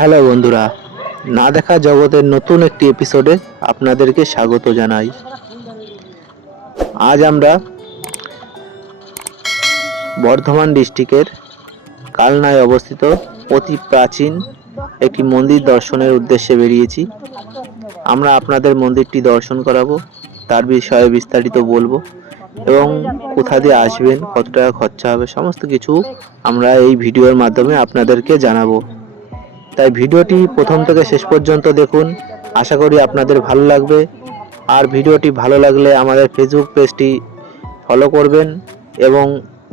Hello বন্ধুরা, না দেখা জগতের নতুন একটি এপিসোডে আপনাদেরকে স্বাগত জানাই। আজ আমরা বর্ধমান ডিস্ট্রিক্টের কালনায় অবস্থিত অতি প্রাচীন একটি মন্দির দর্শনের উদ্দেশ্যে বেরিয়েছি। আমরা আপনাদের মন্দিরটি দর্শন করাবো, তার বিষয়ে বিস্তারিত বলব এবং কোথা দিয়ে আসবেন, কত টাকা খরচা হবে, সমস্ত কিছু আমরা এই ভিডিওর মাধ্যমে আপনাদেরকে জানাব। তাই ভিডিওটি প্রথম থেকে শেষ পর্যন্ত দেখুন। আশা করি আপনাদের ভালো লাগবে। আর ভিডিওটি ভালো লাগলে আমাদের ফেসবুক পেজটি ফলো করবেন এবং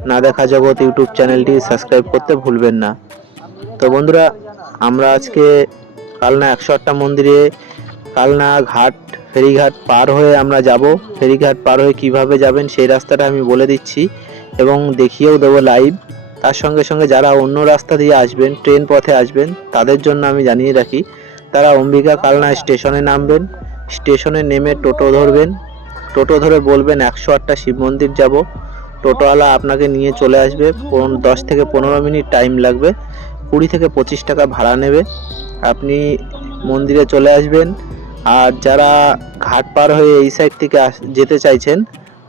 না দেখা জগৎ ইউটিউব চ্যানেলটি সাবস্ক্রাইব করতে ভুলবেন না। তো বন্ধুরা, আমরা আজকে কালনা একশো আটটা মন্দিরে, কালনা ঘাট, ফেরিঘাট পার হয়ে আমরা যাব। ফেরিঘাট পার হয়ে কীভাবে যাবেন সেই রাস্তাটা আমি বলে দিচ্ছি এবং দেখিয়েও দেবো লাইভ তার সঙ্গে সঙ্গে যারা অন্য রাস্তা দিয়ে আসবেন, ট্রেন পথে আসবেন, তাদের জন্য আমি জানিয়ে রাখি, তারা অম্বিকা কালনা স্টেশনে নামবেন, স্টেশনে নেমে টোটো ধরবেন, টোটো ধরে বলবেন একশো আটটা শিব মন্দির যাব, টোটোওয়ালা আপনাকে নিয়ে চলে আসবে দশ থেকে পনেরো মিনিট টাইম লাগবে, কুড়ি থেকে পঁচিশ টাকা ভাড়া নেবে, আপনি মন্দিরে চলে আসবেন, আর যারা ঘাট পার হয়ে এই সাইড থেকে যেতে চাইছেন,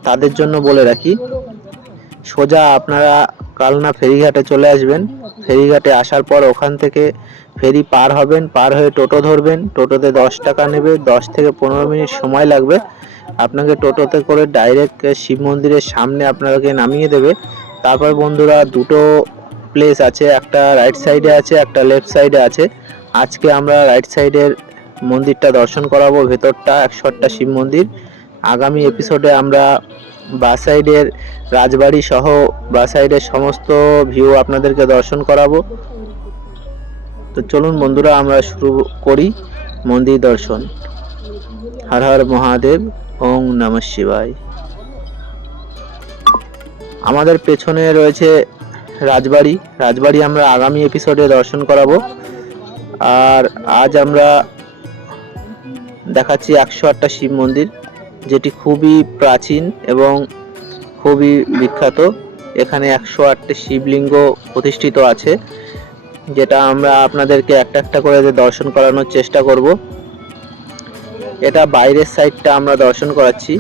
তাদের জন্য বলে রাখি, সোজা আপনারা কালনা ফেরিঘাটে চলে আসবেন। ফেরিঘাটে আসার পর ওখান থেকে ফেরি পার হবেন, পার হয়ে টোটো ধরবেন। টোটোতে দশ টাকা নেবে, দশ থেকে পনেরো মিনিট সময় লাগবে। আপনাকে টোটোতে করে ডাইরেক্ট শিব মন্দিরের সামনে আপনাকে নামিয়ে দেবে। তারপর বন্ধুরা, দুটো প্লেস আছে, একটা রাইট সাইডে আছে, একটা লেফট সাইডে আছে। আজকে আমরা রাইট সাইডের মন্দিরটা দর্শন করাবো, ভেতরটা একশো আটটা শিব মন্দির। আগামী এপিসোডে আমরা বা সাইডের রাজবাড়ি সহ বা সাইডের সমস্ত ভিউ আপনাদেরকে দর্শন করাবো। তো চলুন বন্ধুরা, আমরা শুরু করি মন্দির দর্শন। হর হর মহাদেব, ওং নম শিবায়। আমাদের পেছনে রয়েছে রাজবাড়ি। রাজবাড়ি আমরা আগামী এপিসোডে দর্শন করাবো। আর আজ আমরা দেখাচ্ছি একশো আটটা শিব মন্দির। যেটি খুবই প্রাচীন এবং খুবই বিখ্যাত। এখানে একশো আটটি শিবলিঙ্গ প্রতিষ্ঠিত আছে, যেটা আমরা আপনাদেরকে একটা একটা করে দর্শন করানোর চেষ্টা করব। এটা বাইরের সাইডটা আমরা দর্শন করাচ্ছি,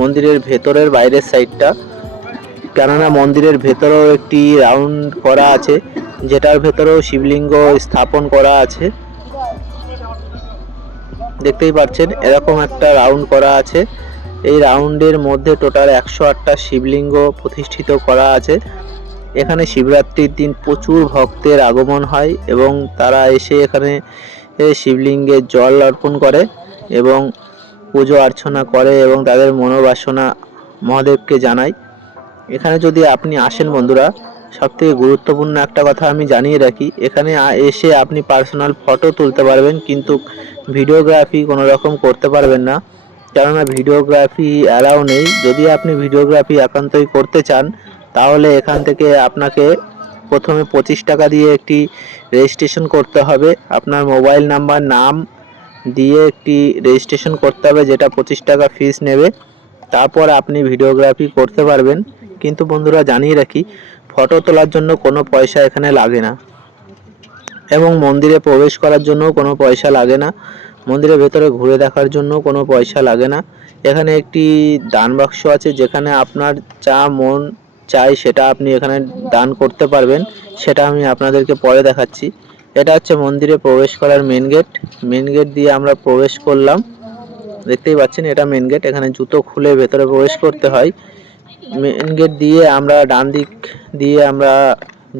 মন্দিরের ভেতরের বাইরের সাইডটা। কেননা মন্দিরের ভেতরেও একটি রাউন্ড করা আছে, যেটার ভেতরেও শিবলিঙ্গ স্থাপন করা আছে। দেখতেই পাচ্ছেন, এরকম একটা রাউন্ড করা আছে। এই রাউন্ডের মধ্যে টোটাল একশো আটটা শিবলিঙ্গ প্রতিষ্ঠিত করা আছে। এখানে শিবরাত্রির দিন প্রচুর ভক্তের আগমন হয় এবং তারা এসে এখানে শিবলিঙ্গে জল অর্পণ করে এবং পুজো অর্চনা করে এবং তাদের মনোবাসনা মহাদেবকে জানায়। এখানে যদি আপনি আসেন বন্ধুরা, সবথেকে গুরুত্বপূর্ণ একটা কথা আমি জানিয়ে রাখি, এখানে এসে আপনি পার্সোনাল ফটো তুলতে পারবেন, কিন্তু ভিডিওগ্রাফি কোনো রকম করতে পারবেন না। কেননা ভিডিওগ্রাফি অ্যালাউ নেই। যদি আপনি ভিডিওগ্রাফি একান্তই করতে চান, তাহলে এখান থেকে আপনাকে প্রথমে পঁচিশ টাকা দিয়ে একটি রেজিস্ট্রেশন করতে হবে। আপনার মোবাইল নাম্বার নাম দিয়ে একটি রেজিস্ট্রেশন করতে হবে, যেটা পঁচিশ টাকা ফিস নেবে। তারপর আপনি ভিডিওগ্রাফি করতে পারবেন। কিন্তু বন্ধুরা, জানিয়ে রাখি ফটো তোলার জন্য কোনো পয়সা এখানে লাগে না। এবং মন্দিরে প্রবেশ করার জন্য কোনো পয়সা লাগে না। মন্দিরের ভেতরে ঘুরে দেখার জন্য কোনো পয়সা লাগে না। এখানে একটি দান বাক্স আছে যেখানে আপনার যা মন চাই সেটা আপনি এখানে দান করতে পারবেন। সেটা আমি আপনাদেরকে পরে দেখাচ্ছি। এটা হচ্ছে মন্দিরে প্রবেশ করার মেন গেট মেন গেট দিয়ে আমরা প্রবেশ করলাম। দেখতেই পাচ্ছেন, এটা মেন গেট এখানে জুতো খুলে ভেতরে প্রবেশ করতে হয়। মেন গেট দিয়ে আমরা ডান দিক দিয়ে আমরা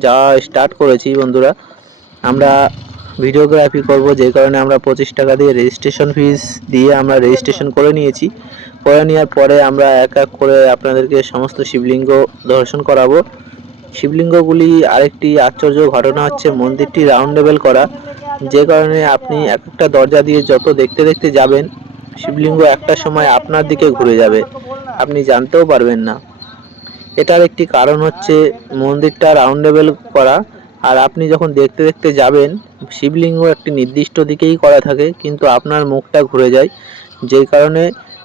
যাওয়া স্টার্ট করেছি বন্ধুরা। আমরা ভিডিওগ্রাফি করব, যে কারণে আমরা পঁচিশ টাকা দিয়ে রেজিস্ট্রেশন ফিস দিয়ে আমরা রেজিস্ট্রেশন করে নিয়েছি। করে নেওয়ার পরে আমরা এক এক করে আপনাদেরকে সমস্ত শিবলিঙ্গ দর্শন করাবো। শিবলিঙ্গগুলি আরেকটি আশ্চর্য ঘটনা হচ্ছে মন্দিরটি রাউন্ড লেভেল করা। যে কারণে আপনি এক একটা দরজা দিয়ে যত দেখতে দেখতে যাবেন, শিবলিঙ্গ একটা সময় আপনার দিকে ঘুরে যাবে। আপনি জানতেও পারবেন না। এটার একটি কারণ হচ্ছে মন্দিরটা রাউন্ড লেভেল করা। আর আপনি যখন দেখতে দেখতে যাবেন, শিবলিঙ্গ একটি নির্দিষ্ট দিকেই করা থাকে, কিন্তু আপনার মুখটা ঘুরে যায় যেই কারণে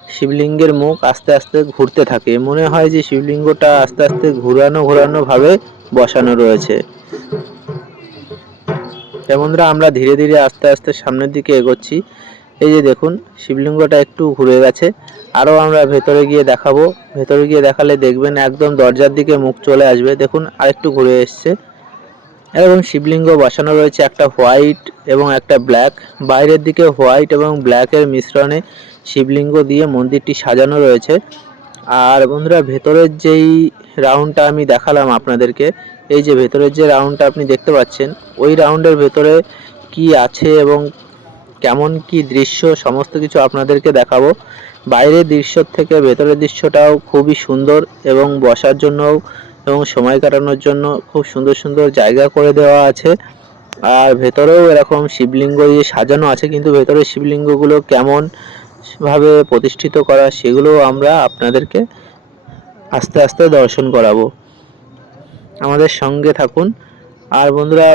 শিবলিঙ্গের মুখ আস্তে আস্তে ঘুরতে থাকে। মনে হয় যে শিবলিঙ্গটা আস্তে আস্তে ঘুরানো ঘোরানো ভাবে বসানো রয়েছে। বন্ধুরা, আমরা ধীরে ধীরে আস্তে আস্তে সামনের দিকে এগোচ্ছি। এই যে দেখুন, শিবলিঙ্গটা একটু ঘুরে গেছে। আরও আমরা ভেতরে গিয়ে দেখাবো। ভেতরে গিয়ে দেখালে দেখবেন একদম দরজার দিকে মুখ চলে আসবে। দেখুন, আরেকটু ঘুরে এসছে। এবং শিবলিঙ্গ বসানো রয়েছে, একটা হোয়াইট এবং একটা ব্ল্যাক। বাইরের দিকে হোয়াইট এবং ব্ল্যাকের মিশ্রণে শিবলিঙ্গ দিয়ে মন্দিরটি সাজানো রয়েছে। আর বন্ধুরা, ভেতরের যেই রাউন্ডটা আমি দেখালাম আপনাদেরকে, এই যে ভেতরের যে রাউন্ডটা আপনি দেখতে পাচ্ছেন, ওই রাউন্ডের ভেতরে কি আছে এবং কেমন কি দৃশ্য, সমস্ত কিছু আপনাদেরকে দেখাবো। বাইরের দৃশ্য থেকে ভেতরের দৃশ্যটাও খুবই সুন্দর এবং বসার জন্যও এবং সময় কাটানোর জন্য খুব সুন্দর সুন্দর জায়গা করে দেওয়া আছে। আর ভেতরেও এরকম শিবলিঙ্গ দিয়ে সাজানো আছে, কিন্তু ভেতরের শিবলিঙ্গগুলো কেমন ভাবে প্রতিষ্ঠিত করা সেগুলো আমরা আপনাদেরকে আস্তে আস্তে দর্শন করাবো। আমাদের সঙ্গে থাকুন। আর বন্ধুরা,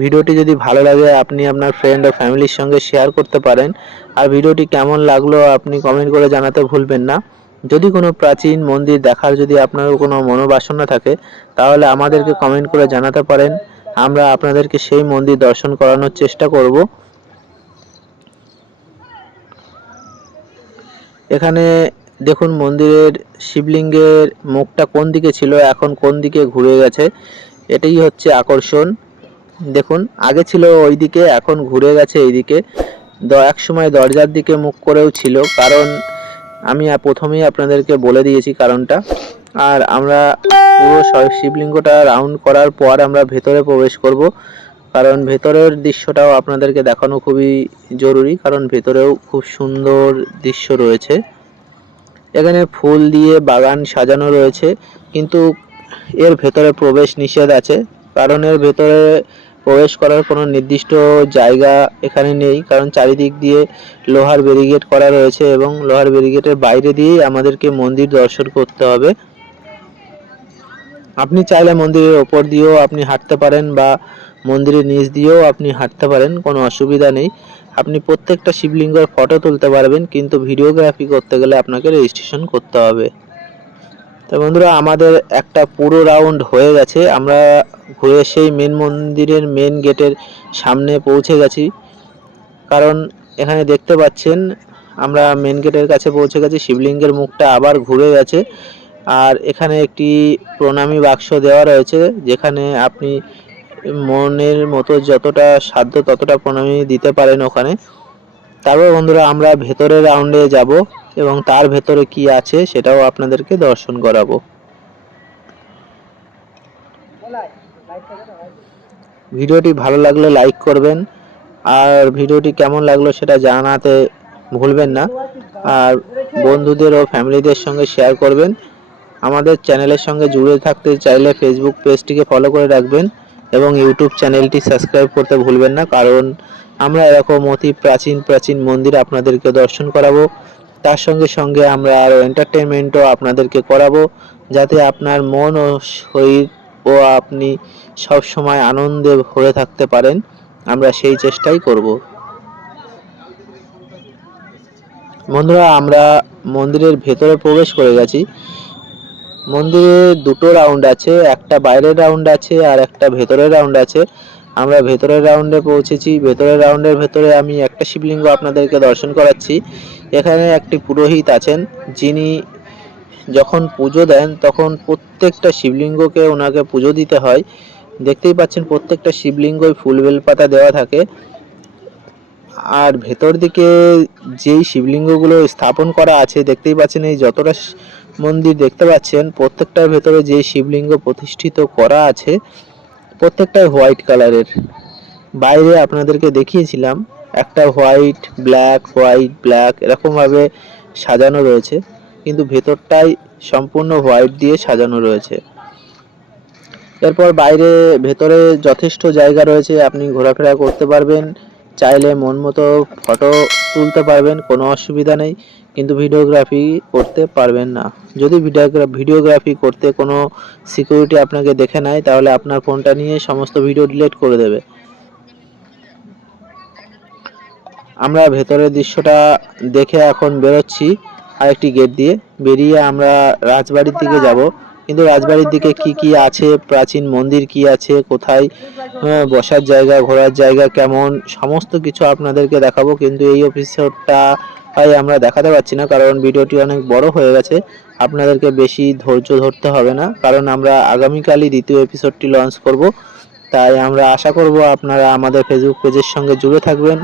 ভিডিওটি যদি ভালো লাগে, আপনি আপনার ফ্রেন্ড ও ফ্যামিলির সঙ্গে শেয়ার করতে পারেন। আর ভিডিওটি কেমন লাগল, আপনি কমেন্ট করে জানাতে ভুলবেন না। যদি কোনো প্রাচীন মন্দির দেখার যদি আপনার কোনো মনোবাসনা থাকে, তাহলে আমাদেরকে কমেন্ট করে জানাতে পারেন। আমরা আপনাদেরকে সেই মন্দির দর্শন করানোর চেষ্টা করব। এখানে দেখুন মন্দিরের শিবলিঙ্গের মুখটা কোন দিকে ছিল, এখন কোন দিকে ঘুরে গেছে, এটাই হচ্ছে আকর্ষণ। দেখুন, আগে ছিল ওই দিকে এখন ঘুরে গেছে এইদিকে। এক সময় দরজার দিকে মুখ করেও ছিল, কারণ আমি প্রথমেই আপনাদেরকে বলে দিয়েছি কারণটা। আর আমরা পুরো শিবলিঙ্গটা রাউন্ড করার পর আমরা ভেতরে প্রবেশ করব। কারণ ভেতরের দৃশ্যটাও আপনাদেরকে দেখানো খুবই জরুরি, কারণ ভেতরেও খুব সুন্দর দৃশ্য রয়েছে। এখানে ফুল দিয়ে বাগান সাজানো রয়েছে, কিন্তু এর ভেতরে প্রবেশ নিষেধ আছে। কারণ এর ভেতরে প্রবেশ করার কোনো নির্দিষ্ট জায়গা এখানে নেই, কারণ চারিদিক দিয়ে লোহার ব্যারিকেড করা রয়েছে এবং লোহার ব্যারিকেডের বাইরে দিয়েই আমাদেরকে মন্দির দর্শন করতে হবে। আপনি চাইলে মন্দিরের ওপর দিয়েও আপনি হাঁটতে পারেন বা মন্দিরের নিচ দিয়েও আপনি হাঁটতে পারেন, কোনো অসুবিধা নেই। আপনি প্রত্যেকটা শিবলিঙ্গের ফটো তুলতে পারবেন, কিন্তু ভিডিওগ্রাফি করতে গেলে আপনাকে রেজিস্ট্রেশন করতে হবে। তো বন্ধুরা, আমাদের একটা পুরো রাউন্ড হয়ে গেছে। আমরা ঘুরে সেই মেন মন্দিরের মেন গেটের সামনে পৌঁছে গেছি। কারণ এখানে দেখতে পাচ্ছেন, আমরা মেন গেটের কাছে পৌঁছে গেছি। শিবলিঙ্গের মুখটা আবার ঘুরে গেছে। আর এখানে একটি প্রণামী বাক্স দেওয়া রয়েছে, যেখানে আপনি মনের মতো যতটা সাধ্য ততটা প্রণামী দিতে পারেন ওখানে। তারপর বন্ধুরা, আমরা ভেতরের রাউন্ডে যাব এবং তার ভেতরে কি আছে সেটাও আপনাদেরকে দর্শন করাবো। ভিডিওটি ভালো লাগলে লাইক করবেন, আর ভিডিওটি কেমন লাগল সেটা জানাতে ভুলবেন না, আর বন্ধুদের ও ফ্যামিলিদের সঙ্গে শেয়ার করবেন। আমাদের চ্যানেলের সঙ্গে জুড়ে থাকতে চাইলে ফেসবুক পেজটিকে ফলো করে রাখবেন এবং ইউটিউব চ্যানেলটি সাবস্ক্রাইব করতে ভুলবেন না, কারণ আমরা এরকম অতি প্রাচীন প্রাচীন মন্দির আপনাদেরকে দর্শন করাবো। তার সঙ্গে সঙ্গে আমরা আরও এন্টারটেনমেন্টও আপনাদেরকে করাবো, যাতে আপনার মন ও শরীর ও আপনি সব সময় আনন্দে ভরে থাকতে পারেন। আমরা সেই চেষ্টাই করব। বন্ধুরা, আমরা মন্দিরের ভেতরে প্রবেশ করে গেছি। মন্দিরে দুটো রাউন্ড আছে, একটা বাইরের রাউন্ড আছে আর একটা ভেতরের রাউন্ড আছে। আমরা ভেতরের রাউন্ডে পৌঁছেছি। ভেতরের রাউন্ডের ভেতরে আমি একটা শিবলিঙ্গ আপনাদেরকে দর্শন করাচ্ছি। এখানে একটি পুরোহিত আছেন, যিনি যখন পুজো দেন, তখন প্রত্যেকটা শিবলিঙ্গকে ওনাকে পুজো দিতে হয়। দেখতেই পাচ্ছেন, প্রত্যেকটা শিবলিঙ্গই ফুল বেলপাতা দেওয়া থাকে। আর ভেতর দিকে যেই শিবলিঙ্গগুলো স্থাপন করা আছে, দেখতেই পাচ্ছেন, এই যতটা মন্দির দেখতে পাচ্ছেন, প্রত্যেকটার ভেতরে যে শিবলিঙ্গ প্রতিষ্ঠিত করা আছে প্রত্যেকটাই হোয়াইট কালারের বাইরে আপনাদেরকে দেখিয়েছিলাম, একটা হোয়াইট ব্ল্যাক হোয়াইট ব্ল্যাক এরকমভাবে সাজানো রয়েছে, কিন্তু ভেতরটাই সম্পূর্ণ হোয়াইট দিয়ে সাজানো রয়েছে। এরপর বাইরে ভেতরে যথেষ্ট জায়গা রয়েছে, আপনি ঘোরাফেরা করতে পারবেন, চাইলে মন মতো ফটো তুলতে পারবেন, কোনো অসুবিধা নেই। কিন্তু ভিডিওগ্রাফি করতে পারবেন না। যদি ভিডিওগ্রা- ভিডিওগ্রাফি করতে কোনো সিকিউরিটি আপনাকে দেখে নেয় তাহলে আপনার ফোনটা নিয়ে সমস্ত ভিডিও ডিলিট করে দেবে। আমরা ভেতরের দৃশ্যটা দেখে এখন বেরোচ্ছি আরেকটি গেট দিয়ে। বেরিয়ে আমরা রাজবাড়ির দিকে যাব। কিন্তু রাজবাড়ির দিকে কি কি আছে? প্রাচীন মন্দির কি আছে? কোথায় বসার জায়গা, ঘোরার জায়গা কেমন? সমস্ত কিছু আপনাদেরকে দেখাবো। কিন্তু এই এপিসোডটা তাই আমরা দেখাতে পারছি না, কারণ ভিডিওটি অনেক বড় হয়ে গেছে। আপনাদেরকে বেশি ধৈর্য ধরতে হবে না, কারণ আমরা আগামীকালই দ্বিতীয় এপিসোডটি লঞ্চ করব। তাই আমরা আশা করব আপনারা আমাদের ফেসবুক পেজের সঙ্গে জুড়ে থাকবেন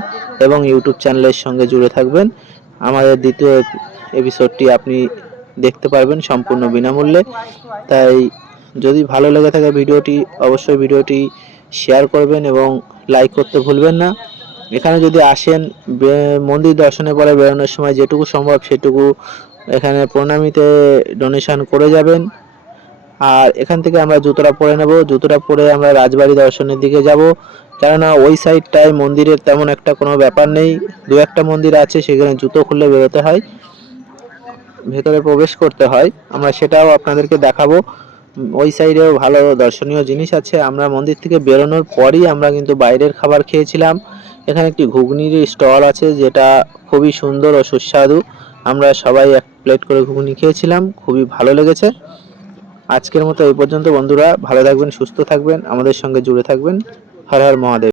এবং ইউটিউব চ্যানেলের সঙ্গে জুড়ে থাকবেন। আমাদের দ্বিতীয় এপিসোডটি আপনি দেখতে পারবেন সম্পূর্ণ বিনামূল্যে। তাই যদি ভালো লেগে থাকে ভিডিওটি, অবশ্যই ভিডিওটি শেয়ার করবেন এবং লাইক করতে ভুলবেন না। এখানে যদি আসেন মন্দির দর্শনের পরে বেরোনোর সময় যেটুকু সম্ভব সেটুকু এখানে প্রণামীতে ডোনেশন করে যাবেন। আর এখান থেকে আমরা জুতোটা পরে নেব। জুতোটা পরে আমরা রাজবাড়ি দর্শনের দিকে যাব। কেননা ওই সাইডটায় মন্দিরের তেমন একটা কোনো ব্যাপার নেই। দু একটা মন্দির আছে, সেখানে জুতো খুলে বেরোতে হয়। ভেতরে প্রবেশ করতে হয়। আমরা সেটাও আপনাদেরকে দেখাবো। ওই সাইডেও ভালো দর্শনীয় জিনিস আছে। আমরা মন্দির থেকে বেরোনোর পরই আমরা কিন্তু বাইরের খাবার খেয়েছিলাম। এখানে একটি ঘুগনির স্টল আছে যেটা খুবই সুন্দর ও সুস্বাদু। আমরা সবাই এক প্লেট করে ঘুগনি খেয়েছিলাম, খুবই ভালো লেগেছে। আজকের মতো এই পর্যন্ত বন্ধুরা, ভালো থাকবেন, সুস্থ থাকবেন, আমাদের সঙ্গে জুড়ে থাকবেন। হর হর মহাদেব।